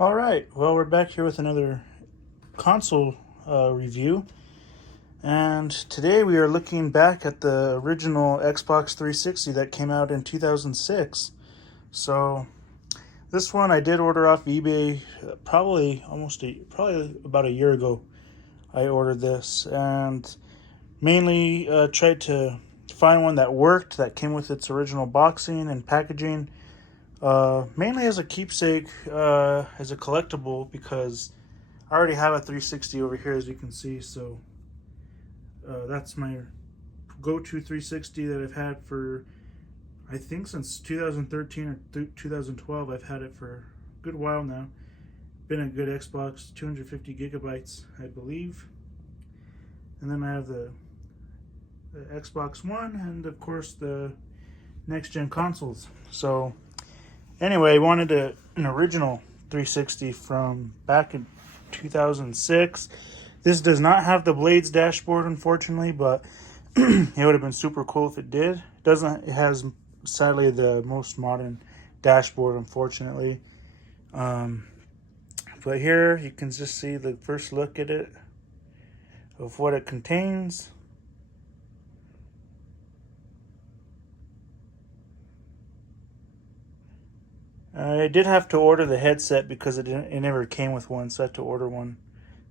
All right, well, we're back here with another console review, and today we are looking back at the original Xbox 360 that came out in 2006. So this one I did order off eBay probably about a year ago. I ordered this and mainly tried to find one that worked, that came with its original boxing and packaging. Mainly as a keepsake, as a collectible, because I already have a 360 over here, as you can see. So that's my go-to 360 that I've had for, I think, since 2013 or 2012. I've had it for a good while now. Been a good Xbox, 250 gigabytes, I believe. And then I have the Xbox One, and of course the next-gen consoles. So anyway, I wanted an original 360 from back in 2006. This does not have the Blades dashboard, unfortunately, but it would have been super cool if it did. It doesn't. It has, sadly, the most modern dashboard, unfortunately. But here you can just see the first look at it, of what it contains. I did have to order the headset because it never came with one, so I had to order one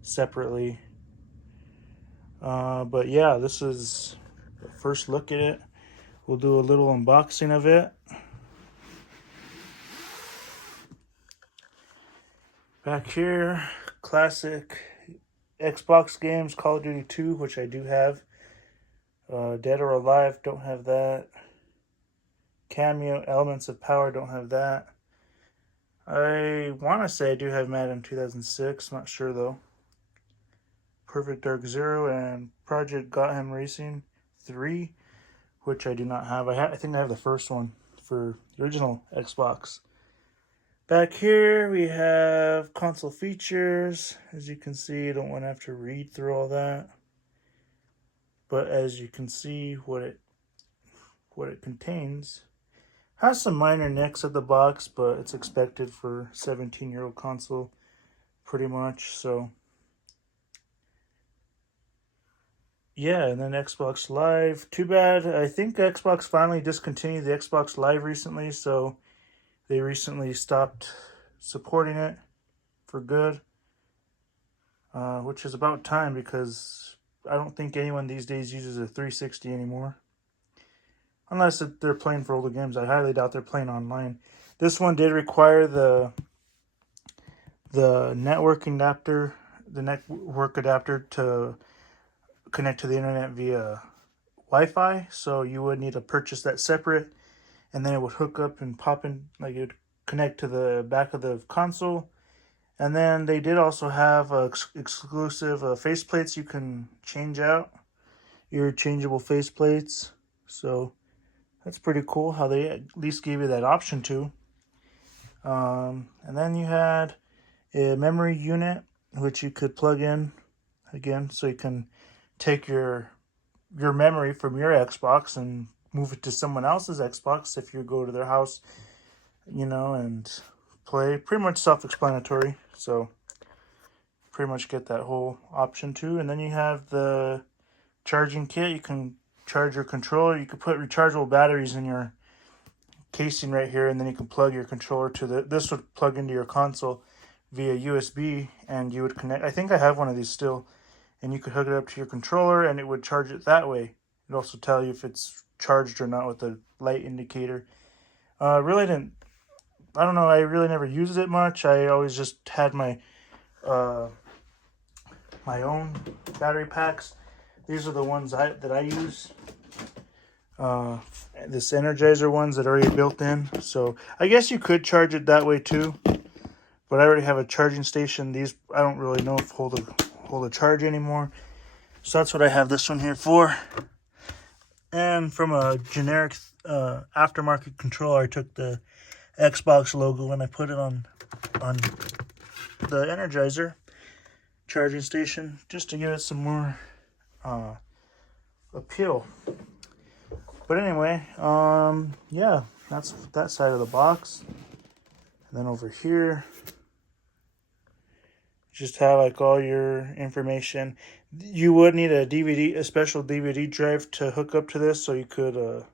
separately. But yeah, this is the first look at it. We'll do a little unboxing of it. Back here, classic Xbox games, Call of Duty 2, which I do have. Dead or Alive, don't have that. Cameo, Elements of Power, don't have that. I want to say I do have Madden 2006, not sure though. Perfect Dark Zero and Project Gotham Racing 3, which I do not have. I think I have the first one for the original Xbox. Back here we have console features. As you can see, I don't want to have to read through all that. But as you can see, what it contains has some minor nicks at the box, but it's expected for 17-year-old console, pretty much. So yeah, and then Xbox Live. Too bad. I think Xbox finally discontinued the Xbox Live recently, so they recently stopped supporting it for good, which is about time, because I don't think anyone these days uses a 360 anymore. Unless they're playing for older games. I highly doubt they're playing online. This one did require the network adapter, to connect to the internet via Wi-Fi. So you would need to purchase that separate, and then it would hook up and pop in, like it would connect to the back of the console. And then they did also have exclusive faceplates you can change out, your changeable faceplates. So that's pretty cool how they at least gave you that option to. And then you had a memory unit, which you could plug in again, so you can take your memory from your Xbox and move it to someone else's Xbox if you go to their house, and play. Pretty much self-explanatory. So pretty much get that whole option too. And then you have the charging kit. You can charge your controller. You could put rechargeable batteries in your casing right here, and then you can plug your controller to this would plug into your console via USB, and you would connect. I think I have one of these still, and you could hook it up to your controller and it would charge it that way. It'd also tell you if it's charged or not with a light indicator. I don't know, I really never used it much. I always just had my my own battery packs. These are the ones that I use. This Energizer ones that are already built in. So I guess you could charge it that way too, but I already have a charging station. These I don't really know if hold a charge anymore. So that's what I have this one here for. And from a generic aftermarket controller, I took the Xbox logo and I put it on the Energizer charging station, just to give it some more appeal. But anyway, yeah, that's that side of the box. And then over here, just have like all your information. You would need a special DVD drive to hook up to this, so you could,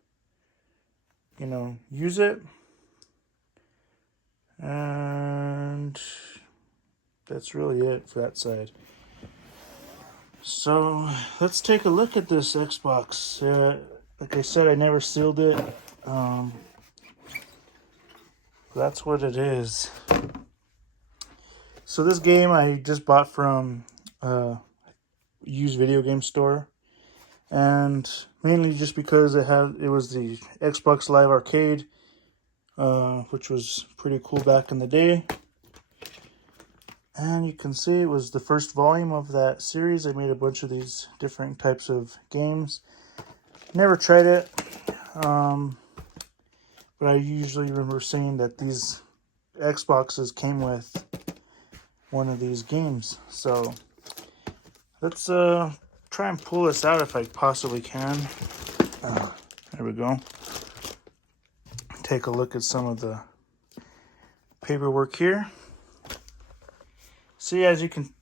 use it. And that's really it for that side. So let's take a look at this Xbox. Like I said, I never sealed it. That's what it is. So this game I just bought from a used video game store, and mainly just because it was the Xbox Live Arcade, which was pretty cool back in the day. And you can see it was the first volume of that series. I made a bunch of these different types of games. Never tried it, but I usually remember seeing that these Xboxes came with one of these games. So let's try and pull this out if I possibly can. There we go. Take a look at some of the paperwork here. See, as you can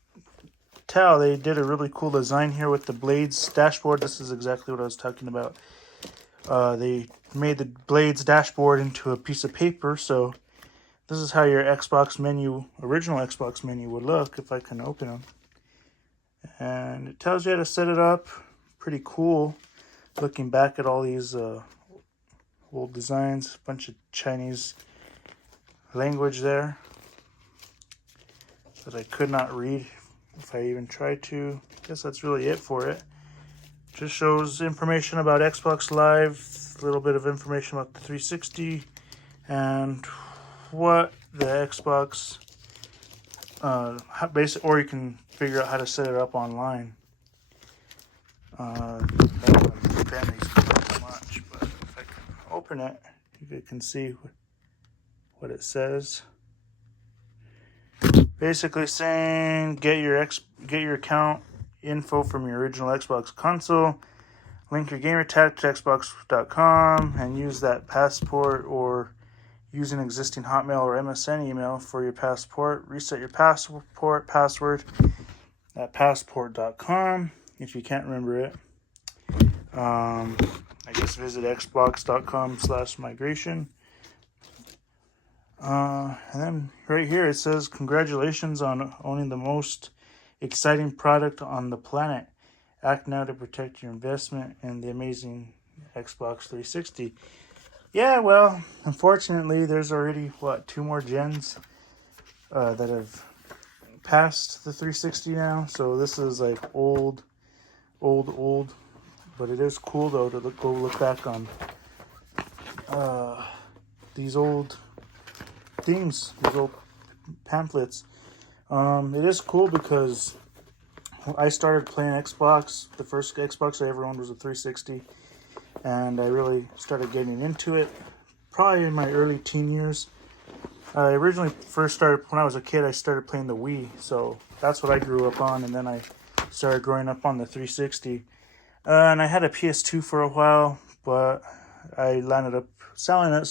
tell, they did a really cool design here with the Blades dashboard. This is exactly what I was talking about. They made the Blades dashboard into a piece of paper, so this is how your Xbox menu, original Xbox menu, would look if I can open them. And it tells you how to set it up. Pretty cool. Looking back at all these old designs, a bunch of Chinese language there that I could not read if I even tried to. I guess that's really it for it. Just shows information about Xbox Live, a little bit of information about the 360, and what the Xbox, or you can figure out how to set it up online. I don't want to bend these too much, but if I can open it, you can see what it says. Basically saying get your account info from your original Xbox console, link your gamer tag to xbox.com, and use that passport or use an existing Hotmail or MSN email for your passport. Reset your passport password at passport.com if you can't remember it. I guess visit xbox.com/migration. And then right here it says, congratulations on owning the most exciting product on the planet. Act now to protect your investment in the amazing Xbox 360. Yeah, well, unfortunately, there's already, 2 more gens that have passed the 360 now. So this is like old. But it is cool, though, to go look back on these old things, these old pamphlets. It is cool because I started playing Xbox. The first Xbox I ever owned was a 360, and I really started getting into it probably in my early teen years. I originally first started, when I was a kid, I started playing the Wii, so that's what I grew up on, and then I started growing up on the 360. And I had a PS2 for a while, but I landed up selling it,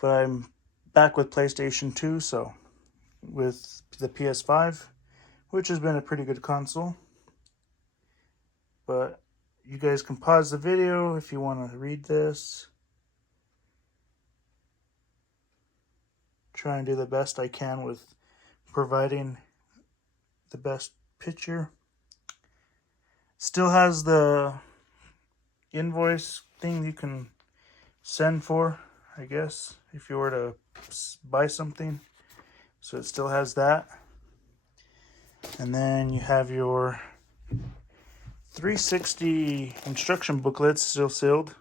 but I'm back with PlayStation 2, so with the PS5, which has been a pretty good console. But you guys can pause the video if you want to read this. Try and do the best I can with providing the best picture. Still has the invoice thing you can send for, I guess, if you were to buy something. So it still has that. And then you have your 360 instruction booklets still sealed.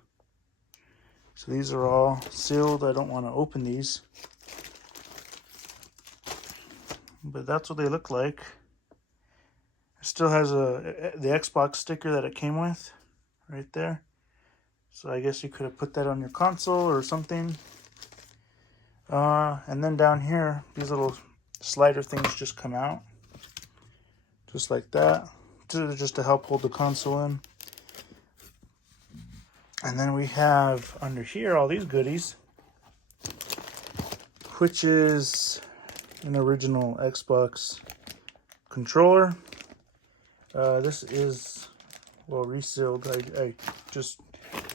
So these are all sealed. I don't want to open these, but that's what they look like. It still has the Xbox sticker that it came with right there. So I guess you could have put that on your console or something. And then down here, these little slider things just come out. Just like that. Just to help hold the console in. And then we have under here all these goodies, which is an original Xbox controller. This is, well, resealed. I just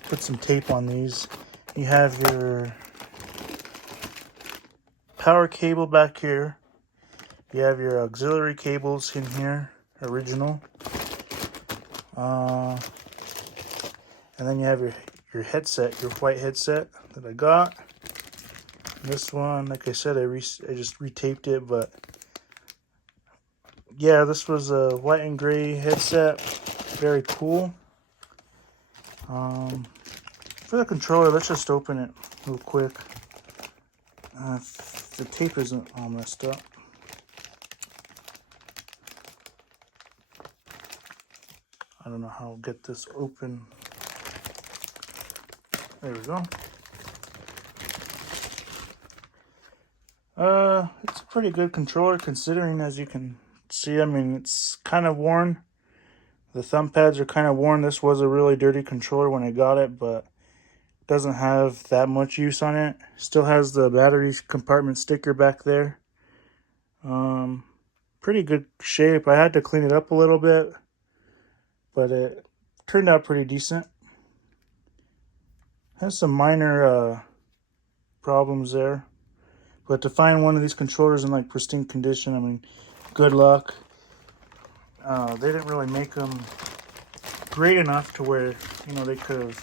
put some tape on these. You have your power cable back here. You have your auxiliary cables in here, original. And then you have your headset, your white headset that I got. This one, like I said, I just retaped it, but yeah, this was a white and gray headset. Very cool. For the controller, let's just open it real quick. If the tape isn't all messed up. I don't know how I'll get this open. There we go. It's a pretty good controller considering, as you can see. I mean, it's kind of worn. The thumb pads are kind of worn. This was a really dirty controller when I got it, but it doesn't have that much use on it. Still has the battery compartment sticker back there. Pretty good shape. I had to clean it up a little bit, but it turned out pretty decent. Has some minor problems there. But to find one of these controllers in like pristine condition, I mean, good luck. They didn't really make them great enough to where, you know, they could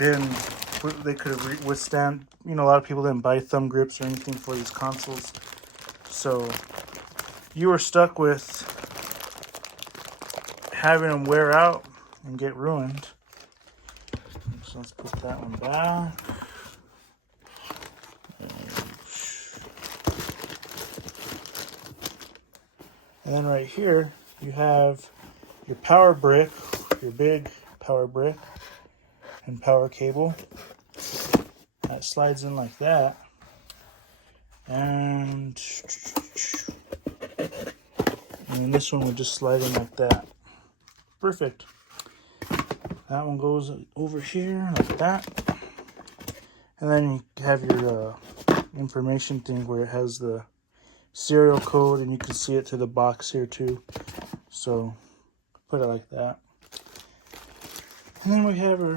have withstand, you know, a lot of people didn't buy thumb grips or anything for these consoles. So you were stuck with having them wear out and get ruined. So let's put that one back. And then right here, you have your power brick, your big power brick and power cable. That slides in like that. And then this one would just slide in like that. Perfect. That one goes over here like that. And then you have your information thing where it has the serial code, and you can see it through the box here too. So put it like that. And then we have our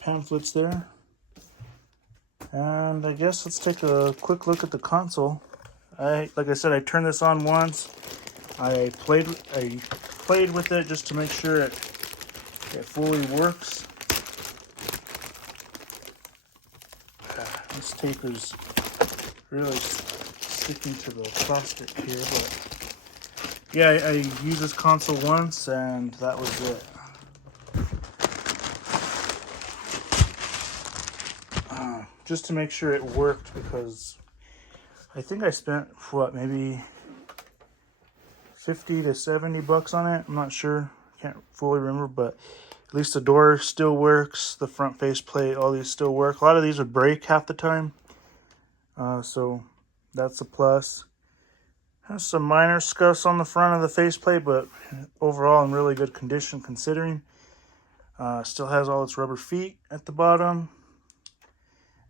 pamphlets there. And I guess let's take a quick look at the console. Like I said, I turned this on once. I played with it just to make sure it fully works. This tape is really sticking to the plastic here, but yeah, I used this console once and that was it. Just to make sure it worked, because I think I spent, what, maybe 50 to 70 bucks on it. I'm not sure, can't fully remember, but at least the door still works, the front faceplate, all these still work. A lot of these would break half the time, so that's a plus. Has some minor scuffs on the front of the faceplate, but overall in really good condition considering. Still has all its rubber feet at the bottom,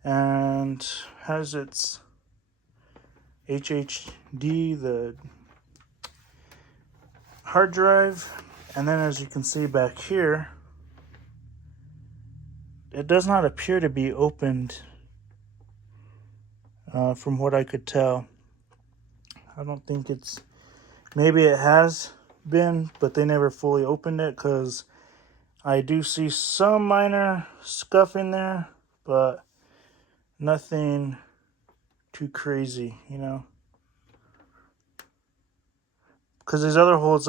and has its HDD, the hard drive. And then as you can see back here, it does not appear to be opened from what I could tell. I don't think it's, maybe it has been, but they never fully opened it, because I do see some minor scuff in there, but nothing too crazy, you know. Because these other holes,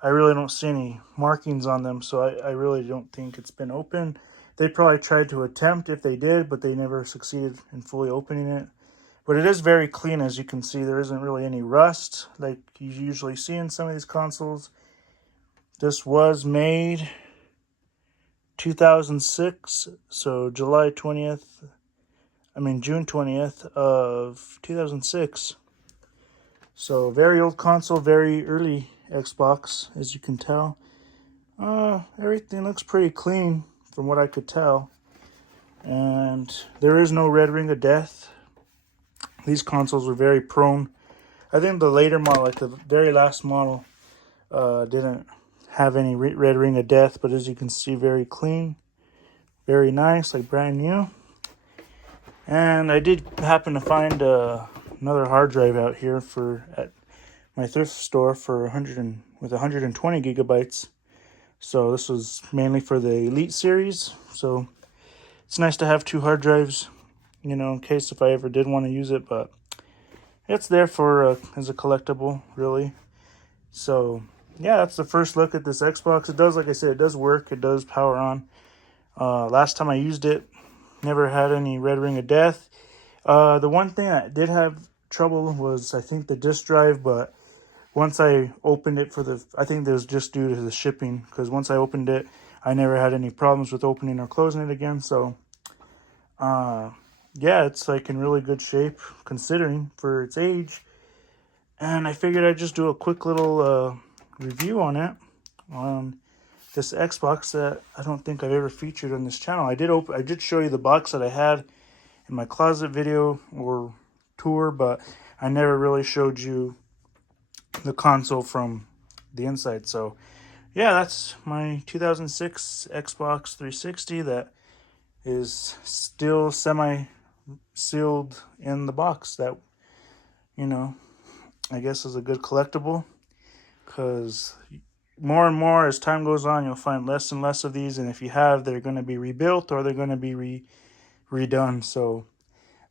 I really don't see any markings on them, so I really don't think it's been opened. They probably tried to attempt if they did, but they never succeeded in fully opening it. But it is very clean, as you can see. There isn't really any rust like you usually see in some of these consoles. This was made 2006, so June 20th of 2006. So very old console, very early Xbox, as you can tell. Everything looks pretty clean from what I could tell. And there is no red ring of death. These consoles were very prone. I think the later model, like the very last model, didn't have any red ring of death, but as you can see, very clean, very nice, like brand new. And I did happen to find another hard drive out here at my thrift store for 120 gigabytes. So this was mainly for the Elite series. So it's nice to have two hard drives, you know, in case if I ever did want to use it. But it's there for as a collectible, really. So yeah, that's the first look at this Xbox. It does, like I said, it does work. It does power on. Last time I used it, never had any red ring of death. The one thing I did have trouble was, I think, the disk drive, but once I opened it I think it was just due to the shipping, because once I opened it, I never had any problems with opening or closing it again. So, yeah, it's like in really good shape considering for its age. And I figured I'd just do a quick little review on it, on this Xbox that I don't think I've ever featured on this channel. I did show you the box that I had in my closet video or tour, but I never really showed you the console from the inside. So yeah, that's my 2006 Xbox 360 that is still semi sealed in the box. That, you know, I guess is a good collectible, because more and more as time goes on, you'll find less and less of these, and if you have, they're going to be rebuilt or they're going to be redone, so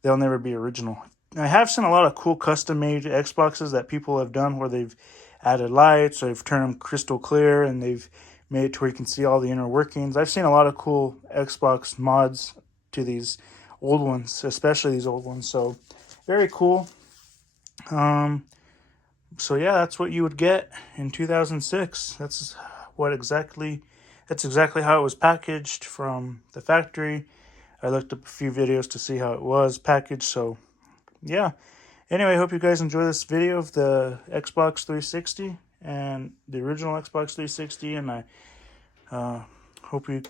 they'll never be original. I have seen a lot of cool custom-made Xboxes that people have done where they've added lights, or they've turned them crystal clear, and they've made it to where you can see all the inner workings. I've seen a lot of cool Xbox mods to these old ones, especially these old ones, so very cool. So yeah, that's what you would get in 2006. That's exactly how it was packaged from the factory. I looked up a few videos to see how it was packaged, so yeah. Anyway, I hope you guys enjoy this video of the Xbox 360 and the original Xbox 360, and I hope you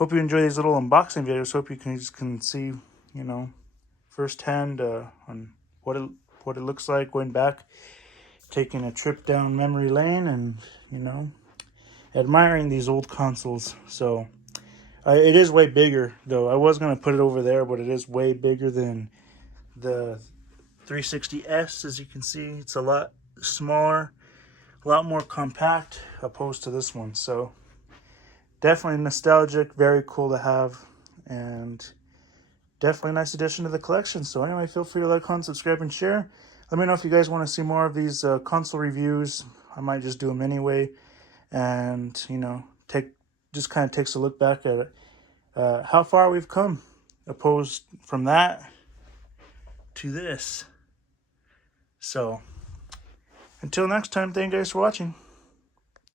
enjoy these little unboxing videos. Hope you can see, you know, firsthand on what it looks like going back, taking a trip down memory lane, and, you know, admiring these old consoles. So it is way bigger, though. I was going to put it over there, but it is way bigger than the 360S. As you can see, it's a lot smaller, a lot more compact opposed to this one. So definitely nostalgic, very cool to have, and definitely a nice addition to the collection. So anyway, feel free to like, comment, subscribe, and share. Let me know if you guys want to see more of these console reviews. I might just do them anyway, and, you know, just kind of takes a look back at it, how far we've come, opposed from that to this. So until next time, thank you guys for watching.